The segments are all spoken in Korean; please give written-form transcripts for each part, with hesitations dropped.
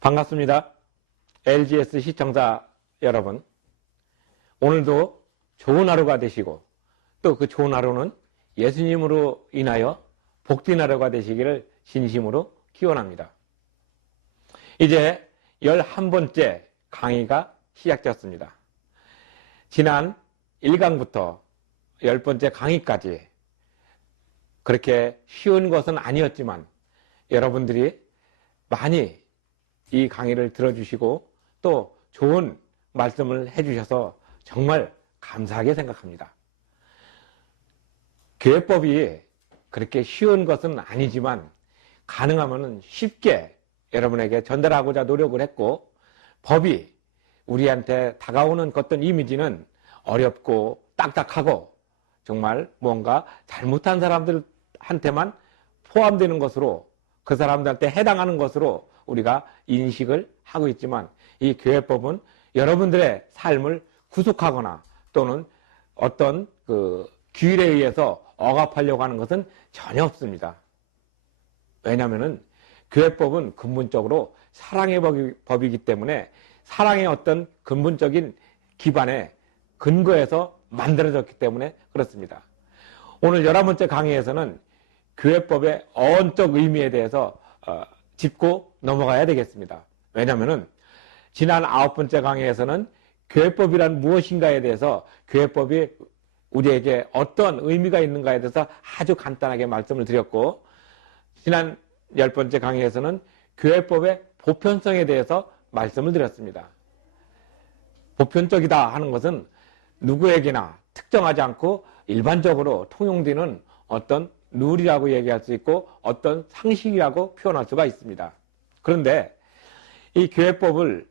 반갑습니다. LGS 시청자 여러분, 오늘도 좋은 하루가 되시고 또 그 좋은 하루는 예수님으로 인하여 복된 하루가 되시기를 진심으로 기원합니다. 이제 11번째 강의가 시작되었습니다. 지난 1강부터 10번째 강의까지 그렇게 쉬운 것은 아니었지만 여러분들이 많이 이 강의를 들어주시고 또 좋은 말씀을 해주셔서 정말 감사하게 생각합니다. 교회법이 그렇게 쉬운 것은 아니지만 가능하면 쉽게 여러분에게 전달하고자 노력을 했고, 법이 우리한테 다가오는 어떤 이미지는 어렵고 딱딱하고 정말 뭔가 잘못한 사람들한테만 포함되는 것으로, 그 사람들한테 해당하는 것으로 우리가 인식을 하고 있지만, 이 교회법은 여러분들의 삶을 구속하거나 또는 어떤 그 규율에 의해서 억압하려고 하는 것은 전혀 없습니다. 왜냐하면 교회법은 근본적으로 사랑의 법이기 때문에 사랑의 어떤 근본적인 기반에 근거해서 만들어졌기 때문에 그렇습니다. 오늘 11번째 강의에서는 교회법의 어원적 의미에 대해서 짚고 넘어가야 되겠습니다. 왜냐하면 지난 9번째 강의에서는 교회법이란 무엇인가에 대해서, 교회법이 우리에게 어떤 의미가 있는가에 대해서 아주 간단하게 말씀을 드렸고, 지난 10번째 강의에서는 교회법의 보편성에 대해서 말씀을 드렸습니다. 보편적이다 하는 것은 누구에게나 특정하지 않고 일반적으로 통용되는 어떤 룰이라고 얘기할 수 있고 어떤 상식이라고 표현할 수가 있습니다. 그런데 이 교회법을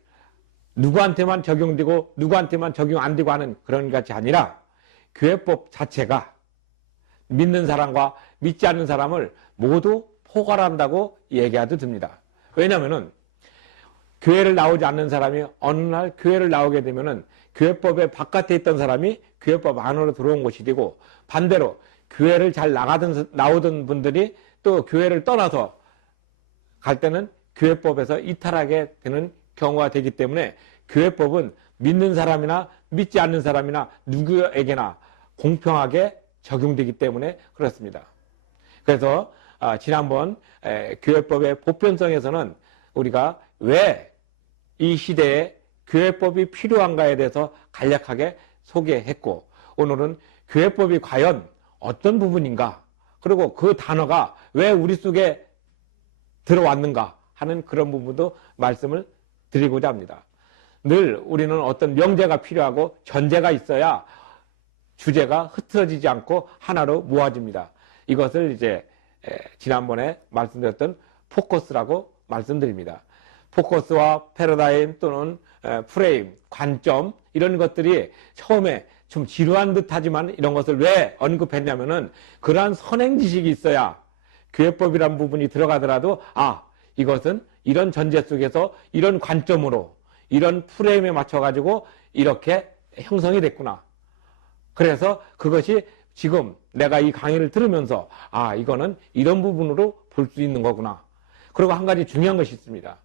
누구한테만 적용되고 누구한테만 적용 안 되고 하는 그런 것이 아니라, 교회법 자체가 믿는 사람과 믿지 않는 사람을 모두 포괄한다고 얘기해도 됩니다. 왜냐하면 교회를 나오지 않는 사람이 어느 날 교회를 나오게 되면은 교회법의 바깥에 있던 사람이 교회법 안으로 들어온 것이 되고, 반대로 교회를 잘 나오던 분들이 또 교회를 떠나서 갈 때는 교회법에서 이탈하게 되는 경우가 되기 때문에, 교회법은 믿는 사람이나 믿지 않는 사람이나 누구에게나 공평하게 적용되기 때문에 그렇습니다. 그래서 지난번 교회법의 보편성에서는 우리가 왜 이 시대에 교회법이 필요한가에 대해서 간략하게 소개했고, 오늘은 교회법이 과연 어떤 부분인가, 그리고 그 단어가 왜 우리 속에 들어왔는가 하는 그런 부분도 말씀을 드리고자 합니다. 늘 우리는 어떤 명제가 필요하고 전제가 있어야 주제가 흐트러지지 않고 하나로 모아집니다. 이것을 이제 지난번에 말씀드렸던 포커스라고 말씀드립니다. 포커스와 패러다임 또는 프레임, 관점, 이런 것들이 처음에 좀 지루한 듯 하지만 이런 것을 왜 언급했냐면은, 그러한 선행 지식이 있어야 교회법이란 부분이 들어가더라도 이것은 이런 전제 속에서 이런 관점으로 이런 프레임에 맞춰가지고 이렇게 형성이 됐구나. 그래서 그것이 지금 내가 이 강의를 들으면서 이거는 이런 부분으로 볼 수 있는 거구나. 그리고 한 가지 중요한 것이 있습니다.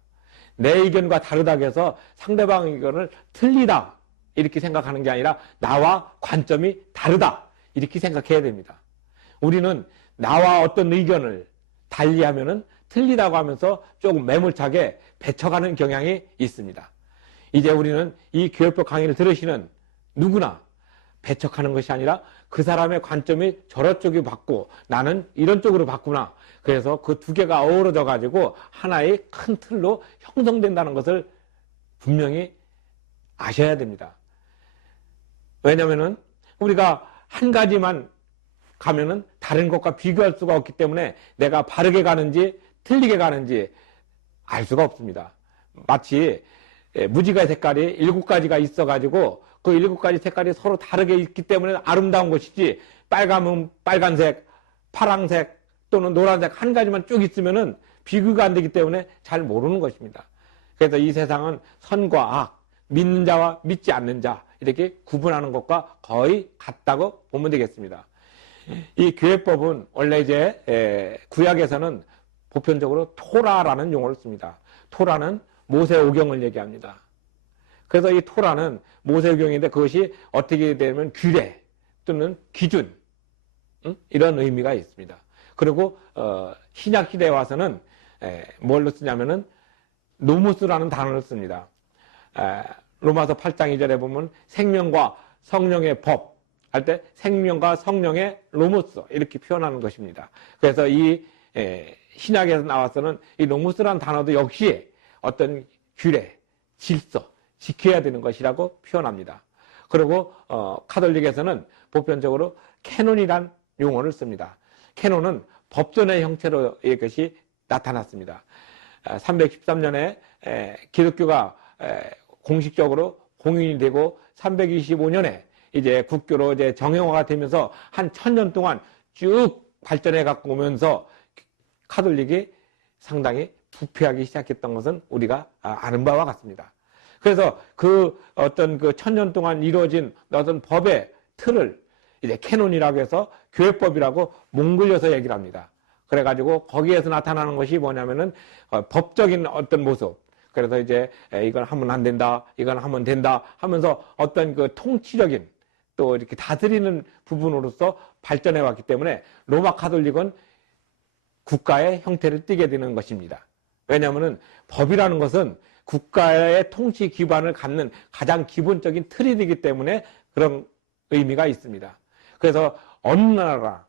내 의견과 다르다고 해서 상대방 의견을 틀리다 이렇게 생각하는 게 아니라 나와 관점이 다르다 이렇게 생각해야 됩니다. 우리는 나와 어떤 의견을 달리하면은 틀리다고 하면서 조금 매몰차게 배쳐가는 경향이 있습니다. 이제 우리는 이 교회법 강의를 들으시는 누구나 배척하는 것이 아니라 그 사람의 관점이 저런 쪽이 맞고 나는 이런 쪽으로 봤구나. 그래서 그 두 개가 어우러져 가지고 하나의 큰 틀로 형성된다는 것을 분명히 아셔야 됩니다. 왜냐면은 우리가 한 가지만 가면은 다른 것과 비교할 수가 없기 때문에 내가 바르게 가는지 틀리게 가는지 알 수가 없습니다. 마치 무지개 색깔이 7가지가 있어가지고 그 7가지 색깔이 서로 다르게 있기 때문에 아름다운 것이지, 빨간은 빨간색, 파란색 또는 노란색 한 가지만 쭉 있으면은 비교가 안 되기 때문에 잘 모르는 것입니다. 그래서 이 세상은 선과 악, 믿는 자와 믿지 않는 자 이렇게 구분하는 것과 거의 같다고 보면 되겠습니다. 이 교회법은 원래 이제 구약에서는 보편적으로 토라라는 용어를 씁니다. 토라는 모세오경을 얘기합니다. 그래서 이 토라는 모세오경인데 그것이 어떻게 되면 규례 또는 기준 이런 의미가 있습니다. 그리고 신약 시대에 와서는 뭘로 쓰냐면은 노무스라는 단어를 씁니다. 로마서 8장 2절에 보면 생명과 성령의 법 할 때 생명과 성령의 로무스 이렇게 표현하는 것입니다. 그래서 이 신약에서 나와서는 이 노무스라는 단어도 역시 어떤 규례, 질서, 지켜야 되는 것이라고 표현합니다. 그리고 카톨릭에서는 보편적으로 캐논이란 용어를 씁니다. 캐논은 법전의 형태로 이것이 나타났습니다. 313년에 기독교가 공식적으로 공인이 되고 325년에 이제 국교로 이제 정형화가 되면서 한 1000년 동안 쭉 발전해 갖고 오면서 카톨릭이 상당히 부패하기 시작했던 것은 우리가 아는 바와 같습니다. 그래서 그 어떤 그 1000년 동안 이루어진 어떤 법의 틀을 이제 캐논이라고 해서 교회법이라고 뭉글려서 얘기를 합니다. 그래가지고 거기에서 나타나는 것이 뭐냐면은 법적인 어떤 모습. 그래서 이제 이건 하면 안 된다, 이건 하면 된다 하면서 어떤 그 통치적인 또 이렇게 다스리는 부분으로서 발전해 왔기 때문에 로마 카톨릭은 국가의 형태를 띠게 되는 것입니다. 왜냐하면은 법이라는 것은 국가의 통치 기반을 갖는 가장 기본적인 틀이 되기 때문에 그런 의미가 있습니다. 그래서 어느 나라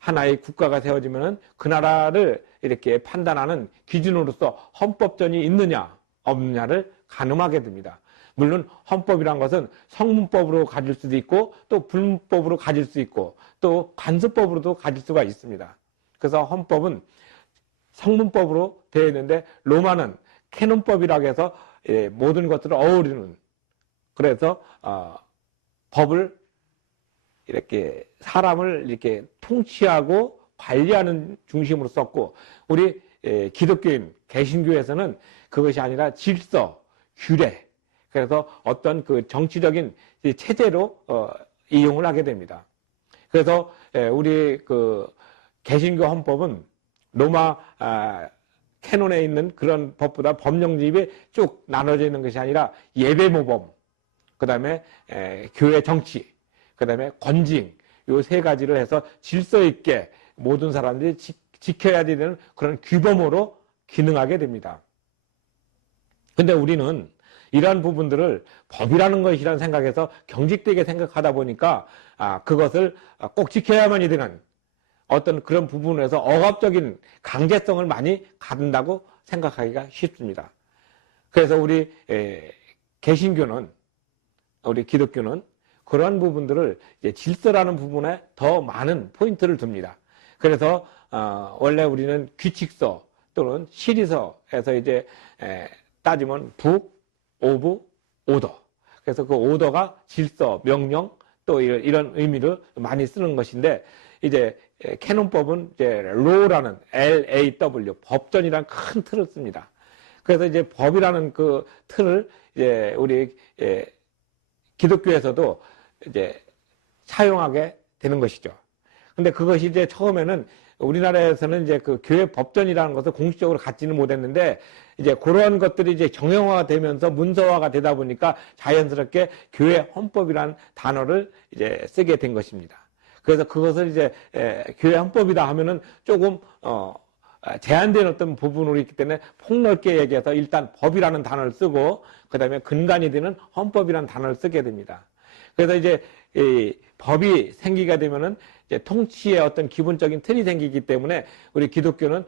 하나의 국가가 세워지면은 그 나라를 이렇게 판단하는 기준으로서 헌법전이 있느냐 없느냐를 가늠하게 됩니다. 물론 헌법이란 것은 성문법으로 가질 수도 있고 또 불문법으로 가질 수 있고 또 관습법으로도 가질 수가 있습니다. 그래서 헌법은 성문법으로 되어 있는데 로마는 캐논법이라고 해서 모든 것들을 어우르는 그래서 법을 이렇게 사람을 이렇게 통치하고 관리하는 중심으로 썼고 우리 기독교인 개신교에서는 그것이 아니라 질서, 규례 그래서 어떤 그 정치적인 체제로 이용을 하게 됩니다. 그래서 우리 그 개신교 헌법은 로마 캐논에 있는 그런 법보다 법령집이 쭉 나눠져 있는 것이 아니라 예배 모범, 그 다음에 교회 정치, 그 다음에 권징 요 세 가지를 해서 질서 있게 모든 사람들이 지켜야 되는 그런 규범으로 기능하게 됩니다. 근데 우리는 이러한 부분들을 법이라는 것이라는 생각에서 경직되게 생각하다 보니까 그것을 꼭 지켜야만이 되는 어떤 그런 부분에서 억압적인 강제성을 많이 갖는다고 생각하기가 쉽습니다. 그래서 우리 개신교는 우리 기독교는 그런 부분들을 이제 질서라는 부분에 더 많은 포인트를 둡니다. 그래서 원래 우리는 규칙서 또는 시리서에서 이제 따지면 북, 오브, 오더. 그래서 그 오더가 질서, 명령 또 이런 의미를 많이 쓰는 것인데 이제 캐논법은 이제 law라는 LAW 법전이라는 큰 틀을 씁니다. 그래서 이제 법이라는 그 틀을 이제 우리 기독교에서도 이제 사용하게 되는 것이죠. 근데 그것이 이제 처음에는 우리나라에서는 이제 그 교회 법전이라는 것을 공식적으로 갖지는 못했는데 이제 그런 것들이 이제 정형화가 되면서 문서화가 되다 보니까 자연스럽게 교회 헌법이라는 단어를 이제 쓰게 된 것입니다. 그래서 그것을 이제 교회 헌법이다 하면은 조금 제한된 어떤 부분으로 있기 때문에 폭넓게 얘기해서 일단 법이라는 단어를 쓰고 그 다음에 근간이 되는 헌법이라는 단어를 쓰게 됩니다. 그래서 이제 이 법이 생기게 되면은 이제 통치의 어떤 기본적인 틀이 생기기 때문에 우리 기독교는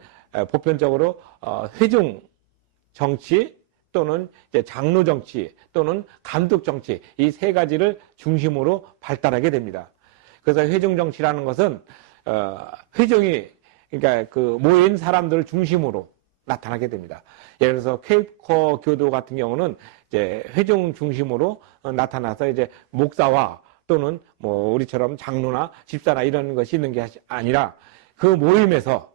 보편적으로 회중 정치 또는 이제 장로 정치 또는 감독 정치 이 세 가지를 중심으로 발달하게 됩니다. 그래서 회중 정치라는 것은 회중이 그러니까 그 모인 사람들을 중심으로 나타나게 됩니다. 예를 들어서 케이커 교도 같은 경우는 이제 회중 중심으로 나타나서 이제 목사와 또는 뭐 우리처럼 장로나 집사나 이런 것이 있는 게 아니라 그 모임에서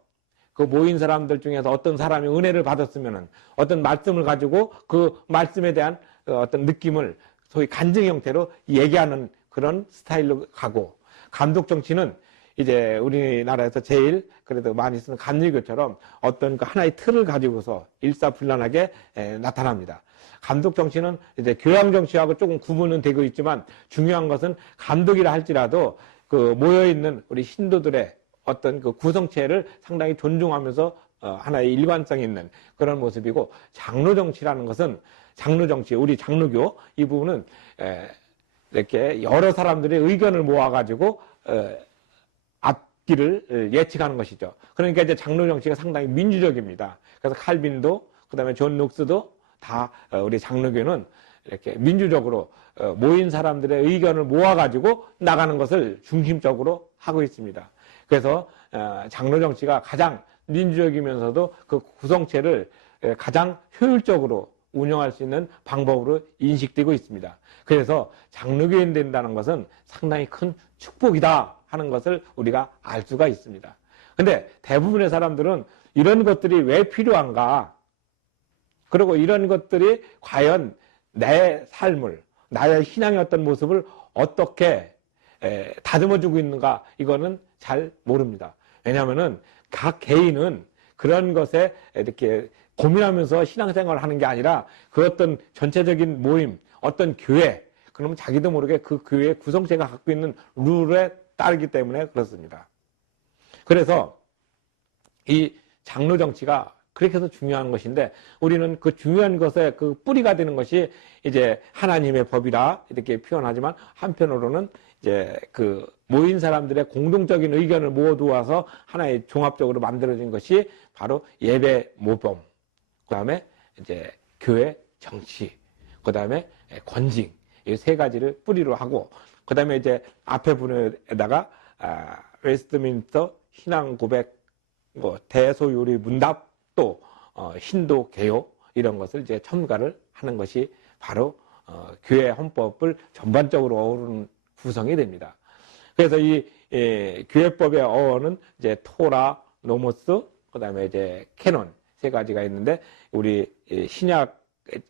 그 모인 사람들 중에서 어떤 사람이 은혜를 받았으면은 어떤 말씀을 가지고 그 말씀에 대한 어떤 느낌을 소위 간증 형태로 얘기하는 그런 스타일로 가고 감독 정치는 이제 우리나라에서 제일 그래도 많이 쓰는 감리교처럼 어떤 그 하나의 틀을 가지고서 일사불란하게 나타납니다. 감독 정치는 이제 교양 정치하고 조금 구분은 되고 있지만 중요한 것은 감독이라 할지라도 그 모여있는 우리 신도들의 어떤 그 구성체를 상당히 존중하면서 하나의 일관성 있는 그런 모습이고, 장로 정치라는 것은 장로 정치, 우리 장로교 이 부분은 이렇게 여러 사람들의 의견을 모아가지고 앞길을 예측하는 것이죠. 그러니까 이제 장로 정치가 상당히 민주적입니다. 그래서 칼빈도 그다음에 존 녹스도 다 우리 장로교는 이렇게 민주적으로 모인 사람들의 의견을 모아가지고 나가는 것을 중심적으로 하고 있습니다. 그래서 장로 정치가 가장 민주적이면서도 그 구성체를 가장 효율적으로 운영할 수 있는 방법으로 인식되고 있습니다. 그래서 장로교인 된다는 것은 상당히 큰 축복이다 하는 것을 우리가 알 수가 있습니다. 근데 대부분의 사람들은 이런 것들이 왜 필요한가? 그리고 이런 것들이 과연 내 삶을, 나의 신앙의 어떤 모습을 어떻게 다듬어주고 있는가? 이거는 잘 모릅니다. 왜냐하면은 각 개인은 그런 것에 이렇게 고민하면서 신앙생활을 하는 게 아니라 그 어떤 전체적인 모임, 어떤 교회, 그러면 자기도 모르게 그 교회의 구성체가 갖고 있는 룰에 따르기 때문에 그렇습니다. 그래서 이 장로 정치가 그렇게 해서 중요한 것인데, 우리는 그 중요한 것의 그 뿌리가 되는 것이 이제 하나님의 법이라 이렇게 표현하지만, 한편으로는 이제 그 모인 사람들의 공동적인 의견을 모아두어서 하나의 종합적으로 만들어진 것이 바로 예배 모범, 그 다음에 이제 교회 정치, 그 다음에 권징, 이 세 가지를 뿌리로 하고, 그 다음에 이제 앞에 부분에다가 웨스트민스터 신앙 고백, 뭐 대소요리 문답, 또 신도 개요, 이런 것을 이제 첨가를 하는 것이 바로 교회 헌법을 전반적으로 어우르는 구성이 됩니다. 그래서 이 교회법의 어원은 이제 토라, 노모스, 그 다음에 이제 캐논 세 가지가 있는데, 우리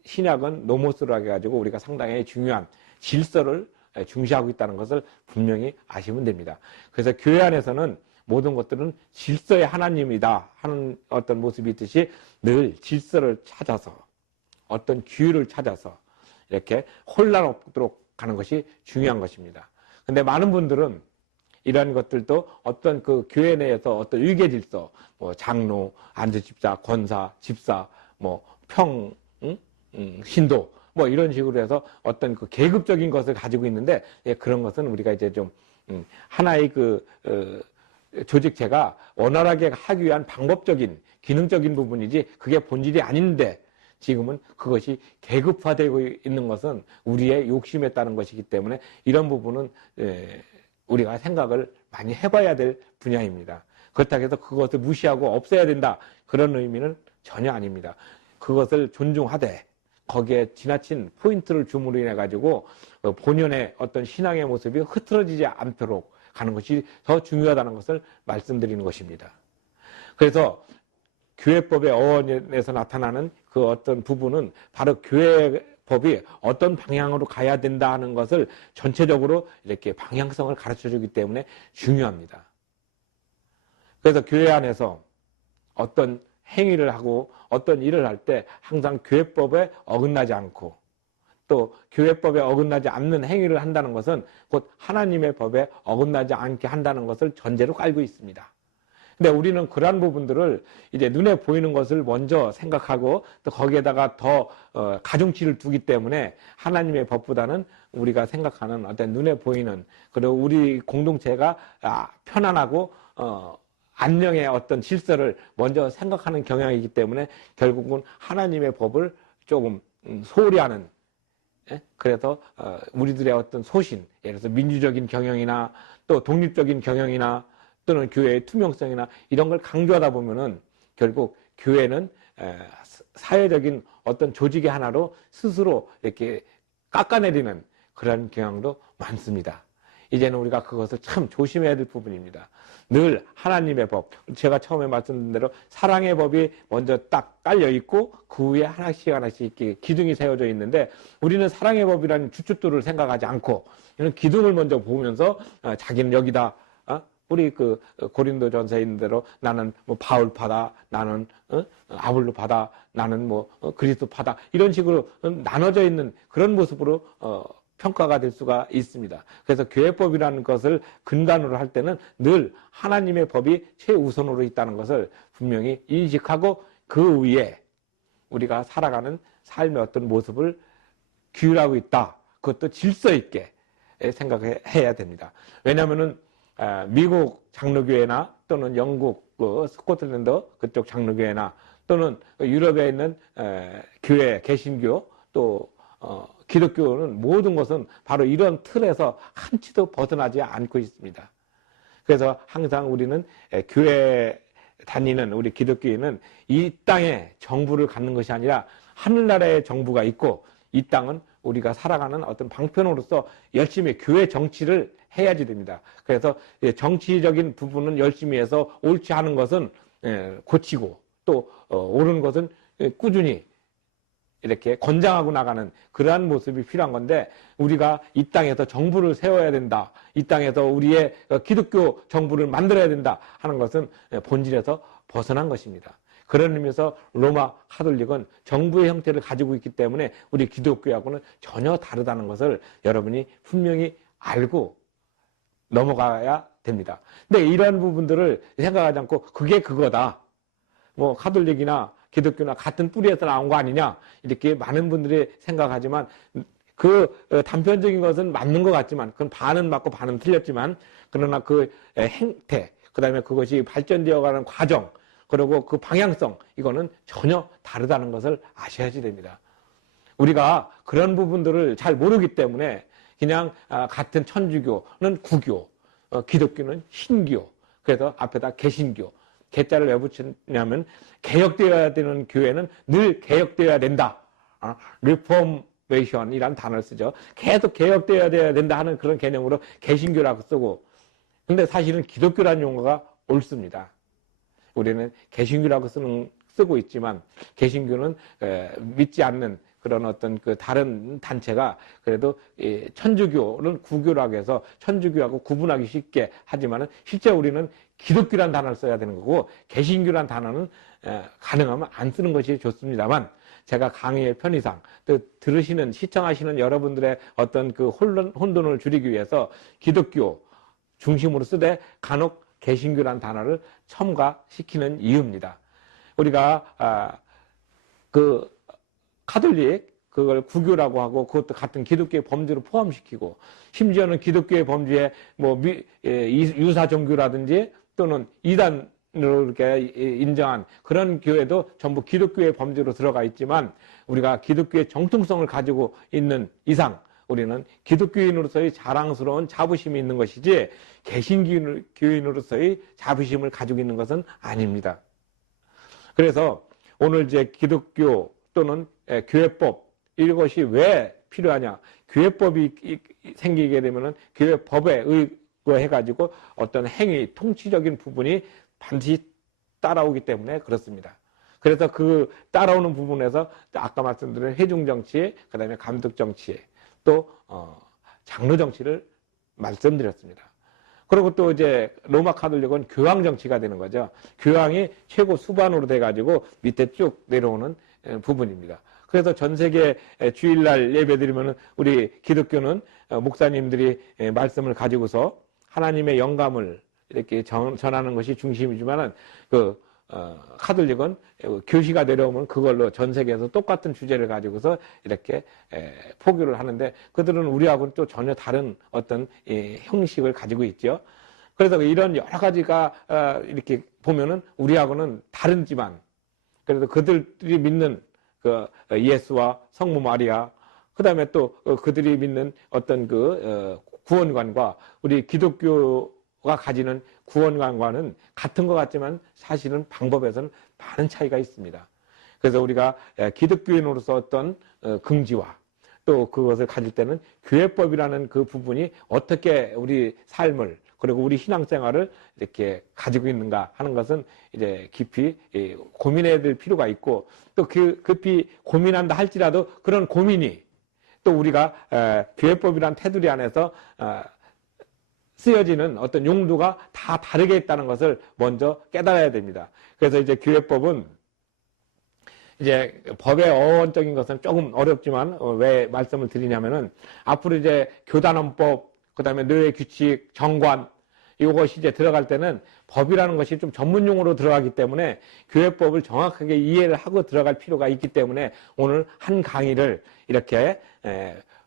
신약은 노모스로 해가지고 우리가 상당히 중요한 질서를 중시하고 있다는 것을 분명히 아시면 됩니다. 그래서 교회 안에서는 모든 것들은 질서의 하나님이다 하는 어떤 모습이 있듯이 늘 질서를 찾아서, 어떤 규율을 찾아서 이렇게 혼란 없도록 가는 것이 중요한 것입니다. 근데 많은 분들은 이런 것들도 어떤 그 교회 내에서 어떤 위계 질서, 뭐 장로, 안수집사, 권사, 집사, 뭐 신도, 뭐 이런 식으로 해서 어떤 그 계급적인 것을 가지고 있는데, 그런 것은 우리가 이제 좀 하나의 그 조직체가 원활하게 하기 위한 방법적인, 기능적인 부분이지 그게 본질이 아닌데, 지금은 그것이 계급화되고 있는 것은 우리의 욕심에 따른 것이기 때문에 이런 부분은 우리가 생각을 많이 해봐야 될 분야입니다. 그렇다고 해서 그것을 무시하고 없애야 된다, 그런 의미는 전혀 아닙니다. 그것을 존중하되 거기에 지나친 포인트를 줌으로 인해 가지고 본연의 어떤 신앙의 모습이 흐트러지지 않도록 가는 것이 더 중요하다는 것을 말씀드리는 것입니다. 그래서 교회법의 어원에서 나타나는 그 어떤 부분은 바로 교회법이 어떤 방향으로 가야 된다 하는 것을 전체적으로 이렇게 방향성을 가르쳐 주기 때문에 중요합니다. 그래서 교회 안에서 어떤 행위를 하고 어떤 일을 할 때 항상 교회법에 어긋나지 않고, 또 교회법에 어긋나지 않는 행위를 한다는 것은 곧 하나님의 법에 어긋나지 않게 한다는 것을 전제로 깔고 있습니다. 근데 우리는 그러한 부분들을 이제 눈에 보이는 것을 먼저 생각하고 또 거기에다가 더 가중치를 두기 때문에 하나님의 법보다는 우리가 생각하는 어떤 눈에 보이는, 그리고 우리 공동체가 편안하고 안녕의 어떤 질서를 먼저 생각하는 경향이기 때문에 결국은 하나님의 법을 조금 소홀히 하는, 그래서 우리들의 어떤 소신, 예를 들어서 민주적인 경영이나 또 독립적인 경영이나 또는 교회의 투명성이나 이런 걸 강조하다 보면은 결국 교회는 사회적인 어떤 조직의 하나로 스스로 이렇게 깎아내리는 그런 경향도 많습니다. 이제는 우리가 그것을 참 조심해야 될 부분입니다. 늘 하나님의 법, 제가 처음에 말씀드린 대로 사랑의 법이 먼저 딱 깔려 있고 그 위에 하나씩 하나씩 이렇게 기둥이 세워져 있는데, 우리는 사랑의 법이라는 주춧돌을 생각하지 않고 이런 기둥을 먼저 보면서 자기는 여기다 우리 그 고린도전서에 있는 대로 나는 뭐 바울파다, 나는 아볼로파다, 나는 뭐 그리스도파다, 이런 식으로 나눠져 있는 그런 모습으로 평가가 될 수가 있습니다. 그래서 교회법이라는 것을 근간으로 할 때는 늘 하나님의 법이 최우선으로 있다는 것을 분명히 인식하고 그 위에 우리가 살아가는 삶의 어떤 모습을 규율하고 있다. 그것도 질서 있게 생각해야 됩니다. 왜냐하면은 미국 장로교회나 또는 영국 스코틀랜드 그쪽 장로교회나 또는 유럽에 있는 교회, 개신교 또 기독교는 모든 것은 바로 이런 틀에서 한치도 벗어나지 않고 있습니다. 그래서 항상 우리는 교회 다니는 우리 기독교인은 이 땅에 정부를 갖는 것이 아니라 하늘나라의 정부가 있고 이 땅은 우리가 살아가는 어떤 방편으로서 열심히 교회 정치를 해야지 됩니다. 그래서 정치적인 부분은 열심히 해서 옳지 않은 것은 고치고 또 옳은 것은 꾸준히 이렇게 권장하고 나가는 그러한 모습이 필요한 건데 우리가 이 땅에서 정부를 세워야 된다. 이 땅에서 우리의 기독교 정부를 만들어야 된다 하는 것은 본질에서 벗어난 것입니다. 그런 의미에서 로마 카톨릭은 정부의 형태를 가지고 있기 때문에 우리 기독교하고는 전혀 다르다는 것을 여러분이 분명히 알고 넘어가야 됩니다. 근데 이러한 부분들을 생각하지 않고 그게 그거다. 뭐 카톨릭이나 기독교나 같은 뿌리에서 나온 거 아니냐 이렇게 많은 분들이 생각하지만 그 단편적인 것은 맞는 것 같지만 그건 반은 맞고 반은 틀렸지만 그러나 그 행태 그 다음에 그것이 발전되어가는 과정 그리고 그 방향성 이거는 전혀 다르다는 것을 아셔야지 됩니다. 우리가 그런 부분들을 잘 모르기 때문에 그냥 같은 천주교는 구교, 기독교는 신교, 그래서 앞에다 개신교 개자를 왜 붙였냐면 개혁되어야 되는 교회는 늘 개혁되어야 된다. 리포메이션이라는 단어를 쓰죠. 계속 개혁되어야 된다 하는 그런 개념으로 개신교라고 쓰고 근데 사실은 기독교라는 용어가 옳습니다. 우리는 개신교라고 쓰고 있지만 개신교는 믿지 않는 그런 어떤 그 다른 단체가 그래도 천주교는 구교라고 해서 천주교하고 구분하기 쉽게 하지만은 실제 우리는 기독교란 단어를 써야 되는 거고 개신교란 단어는 가능하면 안 쓰는 것이 좋습니다만 제가 강의의 편의상 또 들으시는 시청하시는 여러분들의 어떤 그 혼돈을 줄이기 위해서 기독교 중심으로 쓰되 간혹 개신교란 단어를 첨가시키는 이유입니다. 우리가 그 카톨릭 그걸 구교라고 하고 그것도 같은 기독교의 범주로 포함시키고 심지어는 기독교의 범주에 뭐 유사 종교라든지 또는 이단으로 이렇게 인정한 그런 교회도 전부 기독교의 범주로 들어가 있지만 우리가 기독교의 정통성을 가지고 있는 이상 우리는 기독교인으로서의 자랑스러운 자부심이 있는 것이지 개신교인으로서의 자부심을 가지고 있는 것은 아닙니다. 그래서 오늘 이제 기독교 또는 교회법 이것이 왜 필요하냐? 교회법이 생기게 되면은 교회법에 의거해가지고 어떤 행위, 통치적인 부분이 반드시 따라오기 때문에 그렇습니다. 그래서 그 따라오는 부분에서 아까 말씀드린 회중정치, 그 다음에 감독정치, 또 장로정치를 말씀드렸습니다. 그리고 또 이제 로마 카톨릭은 교황정치가 되는 거죠. 교황이 최고 수반으로 돼가지고 밑에 쭉 내려오는 부분입니다. 그래서 전 세계 주일날 예배 드리면 우리 기독교는 목사님들이 말씀을 가지고서 하나님의 영감을 이렇게 전하는 것이 중심이지만은 카톨릭은 교시가 내려오면 그걸로 전 세계에서 똑같은 주제를 가지고서 이렇게 포교를 하는데 그들은 우리하고는 또 전혀 다른 어떤 형식을 가지고 있죠. 그래서 이런 여러 가지가 이렇게 보면은 우리하고는 다르지만 그래도 그들이 믿는 그 예수와 성모 마리아 그 다음에 또 그들이 믿는 어떤 그 구원관과 우리 기독교가 가지는 구원관과는 같은 것 같지만 사실은 방법에서는 많은 차이가 있습니다. 그래서 우리가 기독교인으로서 어떤 긍지와 또 그것을 가질 때는 교회법이라는 그 부분이 어떻게 우리 삶을 그리고 우리 신앙생활을 이렇게 가지고 있는가 하는 것은 이제 깊이 고민해야 될 필요가 있고 또 깊이 고민한다 할지라도 그런 고민이 또 우리가 교회법이라는 테두리 안에서 쓰여지는 어떤 용도가 다 다르게 있다는 것을 먼저 깨달아야 됩니다. 그래서 이제 교회법은 이제 법의 어원적인 것은 조금 어렵지만 왜 말씀을 드리냐면은 앞으로 이제 교단원법, 그다음에 노예 규칙, 정관 이것이 이제 들어갈 때는 법이라는 것이 좀 전문용어로 들어가기 때문에 교회법을 정확하게 이해를 하고 들어갈 필요가 있기 때문에 오늘 한 강의를 이렇게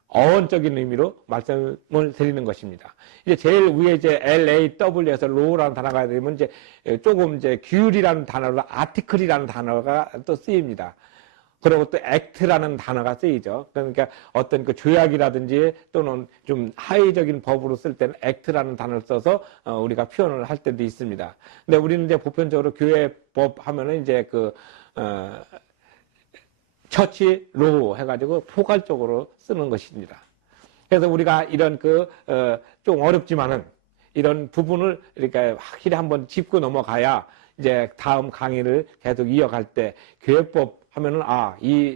어원적인 의미로 말씀을 드리는 것입니다. 이제 제일 위에 이제 LAW에서 law라는 단어가 되면 이제 조금 이제 규율이라는 단어로 article이라는 단어가 또 쓰입니다. 그리고 또 act라는 단어가 쓰이죠. 그러니까 어떤 그 조약이라든지 또는 좀 하위적인 법으로 쓸 때는 act라는 단어를 써서 우리가 표현을 할 때도 있습니다. 근데 우리는 이제 보편적으로 교회법 하면은 이제 처치 로우 해가지고 포괄적으로 쓰는 것입니다. 그래서 우리가 이런 좀 어렵지만은 이런 부분을 이렇게 확실히 한번 짚고 넘어가야 이제 다음 강의를 계속 이어갈 때 교회법 하면은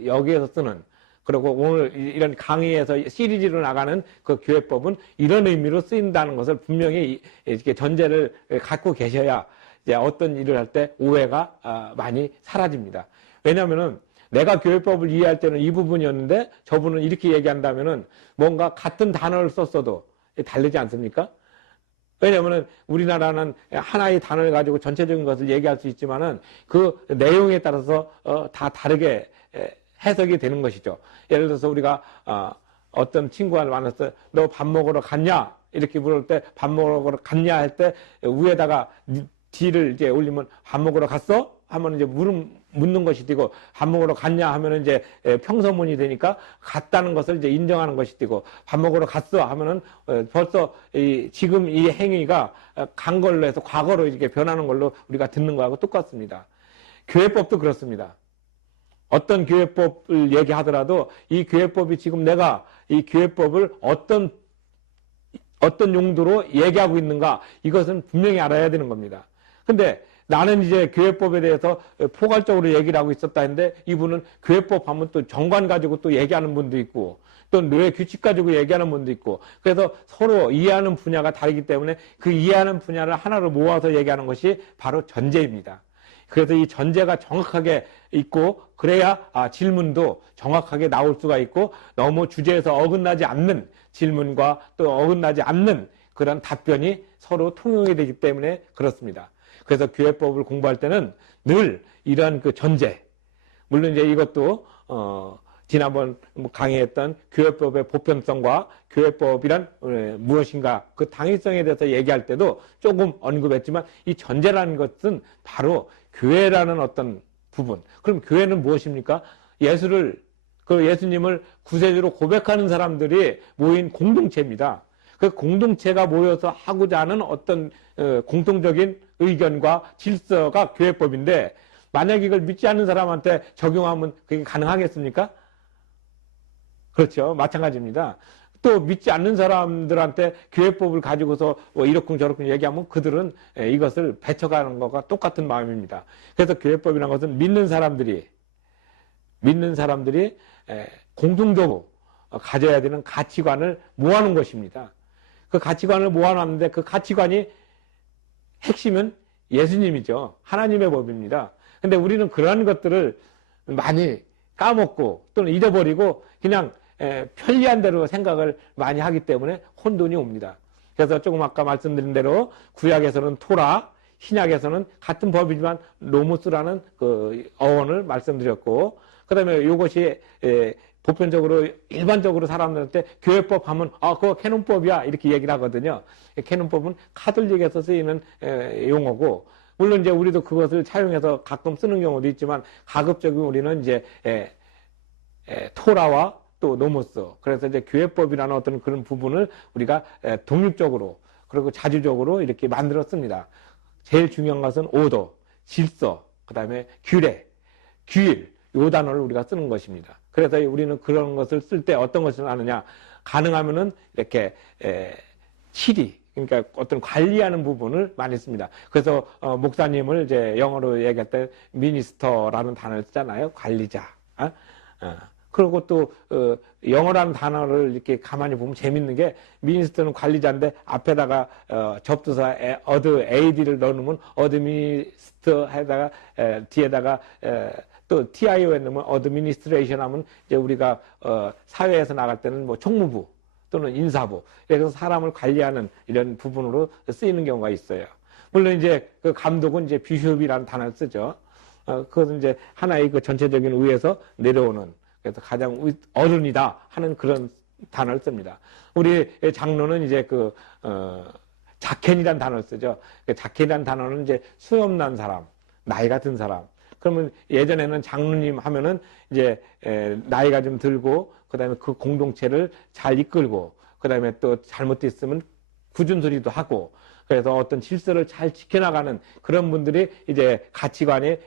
여기에서 쓰는, 그리고 오늘 이런 강의에서 시리즈로 나가는 그 교회법은 이런 의미로 쓰인다는 것을 분명히 이렇게 전제를 갖고 계셔야 이제 어떤 일을 할 때 오해가 많이 사라집니다. 왜냐면은 내가 교회법을 이해할 때는 이 부분이었는데 저분은 이렇게 얘기한다면은 뭔가 같은 단어를 썼어도 다르지 않습니까? 왜냐면은 우리나라는 하나의 단어를 가지고 전체적인 것을 얘기할 수 있지만은 그 내용에 따라서 다 다르게 해석이 되는 것이죠. 예를 들어서 우리가 어떤 친구가 만났을 때 너 밥 먹으러 갔냐? 이렇게 물을 때 밥 먹으러 갔냐 할 때 위에다가 D를 이제 올리면 밥 먹으러 갔어? 하면 이제 묻는 것이 되고, 밥 먹으러 갔냐 하면은 이제 평서문이 되니까 갔다는 것을 이제 인정하는 것이 되고, 밥 먹으러 갔어 하면은 벌써 지금 이 행위가 간 걸로 해서 과거로 이렇게 변하는 걸로 우리가 듣는 거하고 똑같습니다. 교회법도 그렇습니다. 어떤 교회법을 얘기하더라도 이 교회법이 지금 내가 이 교회법을 어떤 용도로 얘기하고 있는가, 이것은 분명히 알아야 되는 겁니다. 근데 나는 이제 교회법에 대해서 포괄적으로 얘기를 하고 있었다 했는데 이분은 교회법 하면 또 정관 가지고 또 얘기하는 분도 있고 또 노예 규칙 가지고 얘기하는 분도 있고, 그래서 서로 이해하는 분야가 다르기 때문에 그 이해하는 분야를 하나로 모아서 얘기하는 것이 바로 전제입니다. 그래서 이 전제가 정확하게 있고 그래야 질문도 정확하게 나올 수가 있고 너무 주제에서 어긋나지 않는 질문과 또 어긋나지 않는 그런 답변이 서로 통용이 되기 때문에 그렇습니다. 그래서 교회법을 공부할 때는 늘 이런 그 전제, 물론 이제 이것도 지난번 강의했던 교회법의 보편성과 교회법이란 무엇인가 그 당위성에 대해서 얘기할 때도 조금 언급했지만 이 전제라는 것은 바로 교회라는 어떤 부분. 그럼 교회는 무엇입니까? 예수님을 구세주로 고백하는 사람들이 모인 공동체입니다. 그 공동체가 모여서 하고자 하는 어떤 공통적인 의견과 질서가 교회법인데, 만약 이걸 믿지 않는 사람한테 적용하면 그게 가능하겠습니까? 그렇죠. 마찬가지입니다. 또 믿지 않는 사람들한테 교회법을 가지고서 이렇군 저렇군 얘기하면 그들은 이것을 배척하는 것과 똑같은 마음입니다. 그래서 교회법이라는 것은 믿는 사람들이 공통적으로 가져야 되는 가치관을 모아놓은 것입니다. 그 가치관을 모아놨는데 그 가치관이 핵심은 예수님이죠. 하나님의 법입니다. 근데 우리는 그러한 것들을 많이 까먹고 또는 잊어버리고 그냥 편리한 대로 생각을 많이 하기 때문에 혼돈이 옵니다. 그래서 조금 아까 말씀드린 대로 구약에서는 토라, 신약에서는 같은 법이지만 노무스라는 그 어원을 말씀드렸고, 그 다음에 이것이 보편적으로 일반적으로 사람들한테 교회법 하면 그거 캐논법이야 이렇게 얘기를 하거든요. 캐논법은 카톨릭에서 쓰이는 용어고, 물론 이제 우리도 그것을 차용해서 가끔 쓰는 경우도 있지만 가급적이면 우리는 이제 토라와 또 노모스, 그래서 이제 교회법이라는 어떤 그런 부분을 우리가 독립적으로 그리고 자주적으로 이렇게 만들었습니다. 제일 중요한 것은 오더, 질서, 그 다음에 규례, 규일, 요 단어를 우리가 쓰는 것입니다. 그래서 우리는 그런 것을 쓸 때 어떤 것을 하느냐, 가능하면은 이렇게 치리, 그러니까 어떤 관리하는 부분을 많이 씁니다. 그래서 목사님을 이제 영어로 얘기할 때 미니스터라는 단어를 쓰잖아요. 관리자. 그리고 또 영어라는 단어를 이렇게 가만히 보면 재밌는 게 미니스터는 관리자인데 앞에다가 접두사 어드 ad를 넣으면 어드미니스터 해다가 뒤에다가 또 TIO 넣으면 어드미니스트레이션 하면 이제 우리가 사회에서 나갈 때는 뭐 총무부 또는 인사부, 그래서 사람을 관리하는 이런 부분으로 쓰이는 경우가 있어요. 물론 이제 그 감독은 이제 비숍이라는 단어를 쓰죠. 그것은 이제 하나의 그 전체적인 위에서 내려오는, 그래서 가장 어른이다 하는 그런 단어를 씁니다. 우리 장로는 이제 자켄이라는 단어를 쓰죠. 자켄이라는 단어는 이제 수염난 사람, 나이가 든 사람. 그러면 예전에는 장로님 하면은 이제 나이가 좀 들고, 그 다음에 그 공동체를 잘 이끌고, 그 다음에 또 잘못됐으면 굳은 소리도 하고, 그래서 어떤 질서를 잘 지켜나가는 그런 분들이 이제 가치관이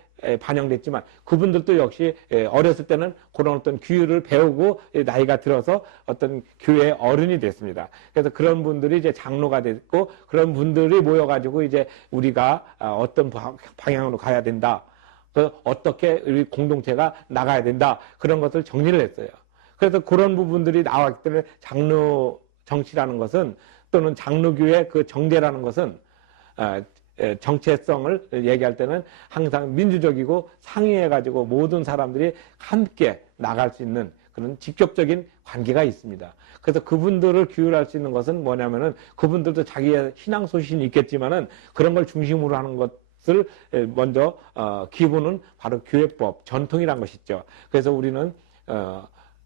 반영됐지만, 그분들도 역시 어렸을 때는 그런 어떤 규율을 배우고 나이가 들어서 어떤 교회의 어른이 됐습니다. 그래서 그런 분들이 이제 장로가 됐고, 그런 분들이 모여가지고 이제 우리가 어떤 방향으로 가야 된다, 어떻게 우리 공동체가 나가야 된다, 그런 것을 정리를 했어요. 그래서 그런 부분들이 나왔기 때문에 장로 정치라는 것은, 또는 장로교의 그 정제라는 것은 정체성을 얘기할 때는 항상 민주적이고 상의해가지고 모든 사람들이 함께 나갈 수 있는 그런 직접적인 관계가 있습니다. 그래서 그분들을 규율할 수 있는 것은 뭐냐면은, 그분들도 자기의 신앙 소신이 있겠지만은 그런 걸 중심으로 하는 것을 먼저 기본은 바로 교회법, 전통이란 것이죠. 그래서 우리는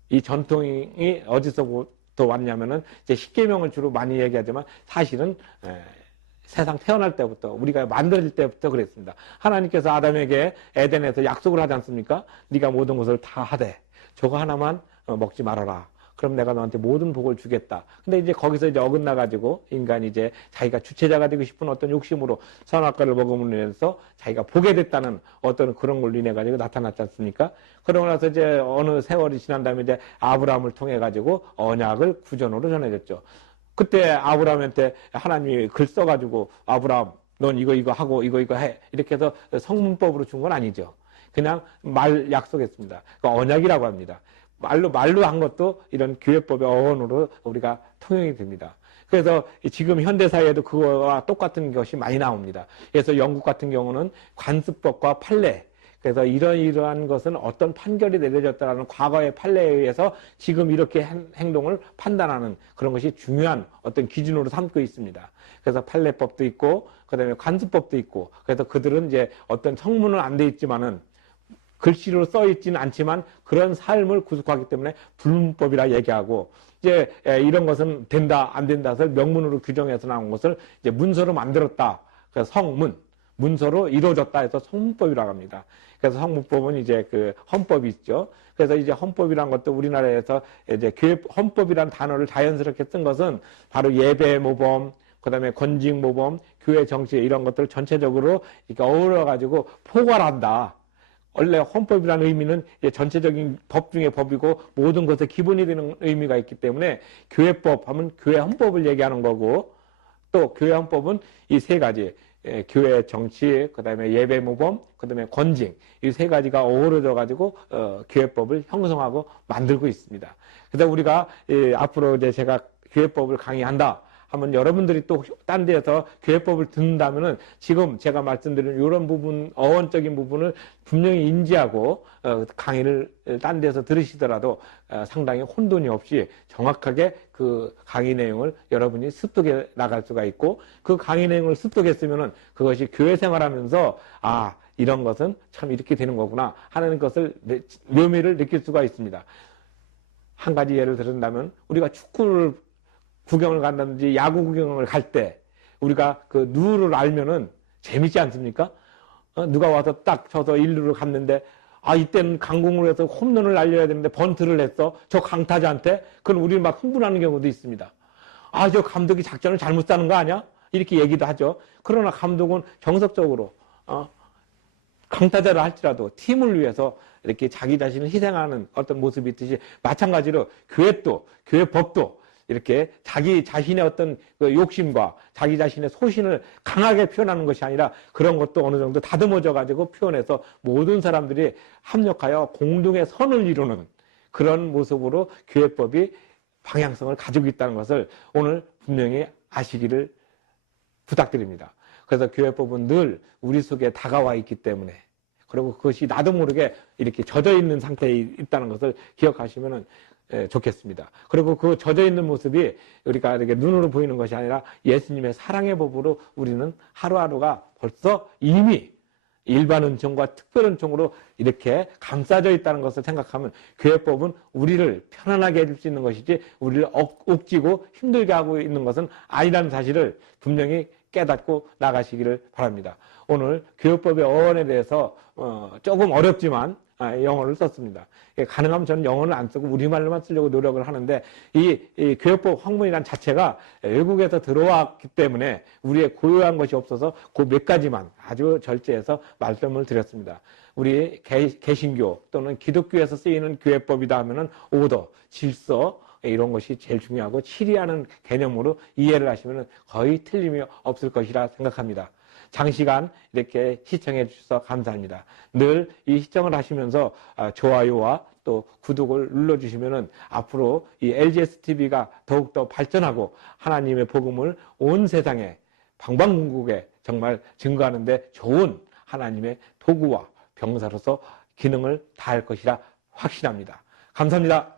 이 전통이 어디서부터 왔냐면은, 이제 십계명을 주로 많이 얘기하지만 사실은 세상 태어날 때부터, 우리가 만들어질 때부터 그랬습니다. 하나님께서 아담에게 에덴에서 약속을 하지 않습니까? 네가 모든 것을 다 하되 저거 하나만 먹지 말아라. 그럼 내가 너한테 모든 복을 주겠다. 근데 이제 거기서 이제 어긋나가지고 인간이 이제 자기가 주체자가 되고 싶은 어떤 욕심으로 선악과를 먹음으로 인해서 자기가 보게 됐다는 어떤 그런 걸로 인해가지고 나타났지 않습니까? 그러고 나서 이제 어느 세월이 지난 다음에 이제 아브라함을 통해가지고 언약을 구전으로 전해졌죠. 그때 아브라함한테 하나님이 글 써가지고, 아브라함, 넌 이거 하고 이거 해. 이렇게 해서 성문법으로 준 건 아니죠. 그냥 말 약속했습니다. 그러니까 언약이라고 합니다. 말로 한 것도 이런 교회법의 어원으로 우리가 통용이 됩니다. 그래서 지금 현대사회에도 그거와 똑같은 것이 많이 나옵니다. 그래서 영국 같은 경우는 관습법과 판례, 그래서 이러한 것은 어떤 판결이 내려졌다는 과거의 판례에 의해서 지금 이렇게 행동을 판단하는 그런 것이 중요한 어떤 기준으로 삼고 있습니다. 그래서 판례법도 있고, 그 다음에 관습법도 있고, 그래서 그들은 이제 어떤 성문은 안 돼 있지만은, 글씨로 써 있지는 않지만 그런 삶을 구속하기 때문에 불문법이라 얘기하고, 이제 이런 것은 된다, 안 된다 해서 명문으로 규정해서 나온 것을 이제 문서로 만들었다. 그래서 성문, 문서로 이루어졌다 해서 성문법이라고 합니다. 그래서 성문법은 이제 그 헌법이 있죠. 그래서 이제 헌법이라는 것도 우리나라에서 이제 헌법이라는 단어를 자연스럽게 쓴 것은 바로 예배 모범, 그 다음에 권직 모범, 교회 정치 이런 것들을 전체적으로 이렇게 어우러가지고 포괄한다. 원래 헌법이라는 의미는 전체적인 법 중의 법이고 모든 것의 기본이 되는 의미가 있기 때문에, 교회법 하면 교회 헌법을 얘기하는 거고, 또 교회 헌법은 이 세 가지, 교회 정치, 그 다음에 예배 모범, 그 다음에 권징, 이 세 가지가 어우러져 가지고 교회법을 형성하고 만들고 있습니다. 그래서 우리가 앞으로 이제 제가 교회법을 강의한다 하면, 여러분들이 또 딴 데에서 교회법을 듣는다면은 지금 제가 말씀드린 이런 부분, 어원적인 부분을 분명히 인지하고 강의를 딴 데서 들으시더라도 상당히 혼돈이 없이 정확하게 그 강의 내용을 여러분이 습득해 나갈 수가 있고, 그 강의 내용을 습득했으면은 그것이 교회 생활하면서 이런 것은 참 이렇게 되는 거구나 하는 것을 묘미를 느낄 수가 있습니다. 한 가지 예를 들은다면, 우리가 축구를 구경을 간다든지 야구 구경을 갈 때 우리가 그 룰을 알면은 재밌지 않습니까? 누가 와서 딱 쳐서 1루를 갔는데, 이때는 강공을 해서 홈런을 날려야 되는데 번트를 했어. 저 강타자한테. 그럼 우리 막 흥분하는 경우도 있습니다. 저 감독이 작전을 잘못 짜는 거 아니야? 이렇게 얘기도 하죠. 그러나 감독은 정석적으로 강타자를 할지라도 팀을 위해서 이렇게 자기 자신을 희생하는 어떤 모습이 있듯이, 마찬가지로 교회법도 이렇게 자기 자신의 어떤 그 욕심과 자기 자신의 소신을 강하게 표현하는 것이 아니라, 그런 것도 어느 정도 다듬어져 가지고 표현해서 모든 사람들이 합력하여 공동의 선을 이루는 그런 모습으로 교회법이 방향성을 가지고 있다는 것을 오늘 분명히 아시기를 부탁드립니다. 그래서 교회법은 늘 우리 속에 다가와 있기 때문에, 그리고 그것이 나도 모르게 이렇게 젖어 있는 상태에 있다는 것을 기억하시면 좋겠습니다. 그리고 그 젖어 있는 모습이 우리가 이렇게 눈으로 보이는 것이 아니라 예수님의 사랑의 법으로 우리는 하루하루가 벌써 이미 일반 은총과 특별 은총으로 이렇게 감싸져 있다는 것을 생각하면 교회법은 우리를 편안하게 해줄 수 있는 것이지 우리를 억지고 힘들게 하고 있는 것은 아니라는 사실을 분명히 깨닫고 나가시기를 바랍니다. 오늘 교회법의 어원에 대해서 조금 어렵지만 영어를 썼습니다. 가능하면 저는 영어를 안 쓰고 우리말로만 쓰려고 노력을 하는데 이 교회법 황문이란 자체가 외국에서 들어왔기 때문에 우리의 고유한 것이 없어서 그 몇 가지만 아주 절제해서 말씀을 드렸습니다. 우리 개신교 또는 기독교에서 쓰이는 교회법이다 하면은 오더, 질서 이런 것이 제일 중요하고 치리하는 개념으로 이해를 하시면 거의 틀림이 없을 것이라 생각합니다. 장시간 이렇게 시청해 주셔서 감사합니다. 늘 이 시청을 하시면서 좋아요와 또 구독을 눌러주시면 앞으로 이 LGS TV가 더욱더 발전하고 하나님의 복음을 온 세상에 방방곡곡에 정말 증거하는 데 좋은 하나님의 도구와 병사로서 기능을 다할 것이라 확신합니다. 감사합니다.